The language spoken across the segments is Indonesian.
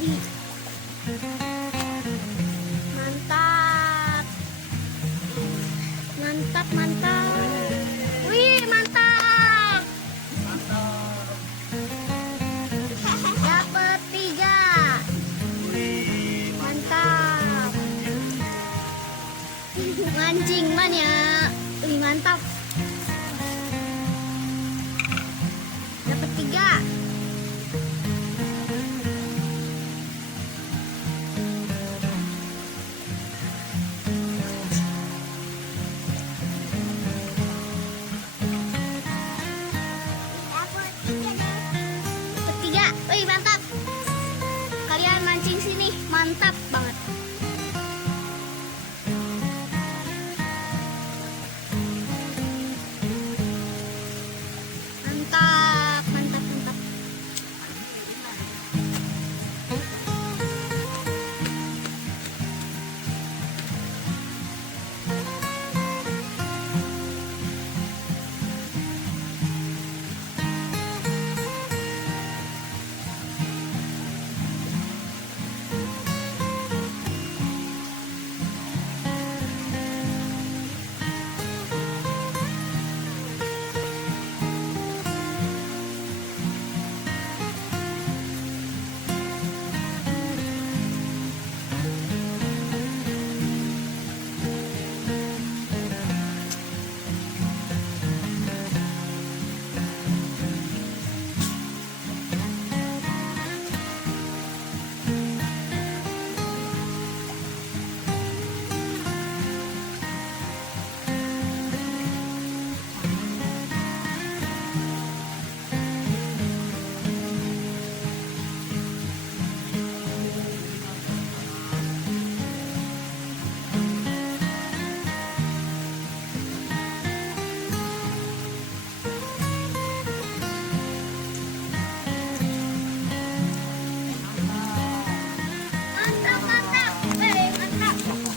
tadi. Mantap. Mantap, mantap. Wih, mantap. Dapat 3. Mantap. Mancing man ya. Wih, mantap. Dapat 3. Ketiga, wih mantap. Kalian mancing sini, mantap banget. Mantap, mantap, mantap.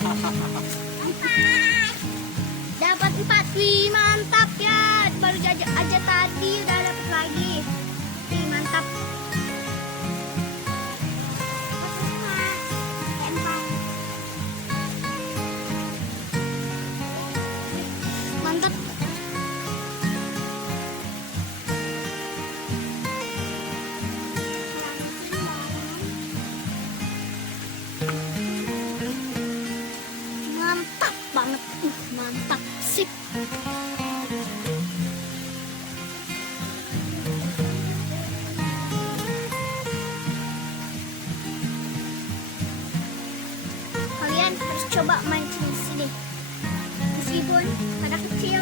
Mantap, mantap. Mantap. Dapat 4. Wih, mantap ya. Baru aja tadi udah dapat lagi. Wih, mantap. Mantap. Mantap banget. Mantap. Sip. Kalian harus coba mancing di sini. Meskipun pada kecil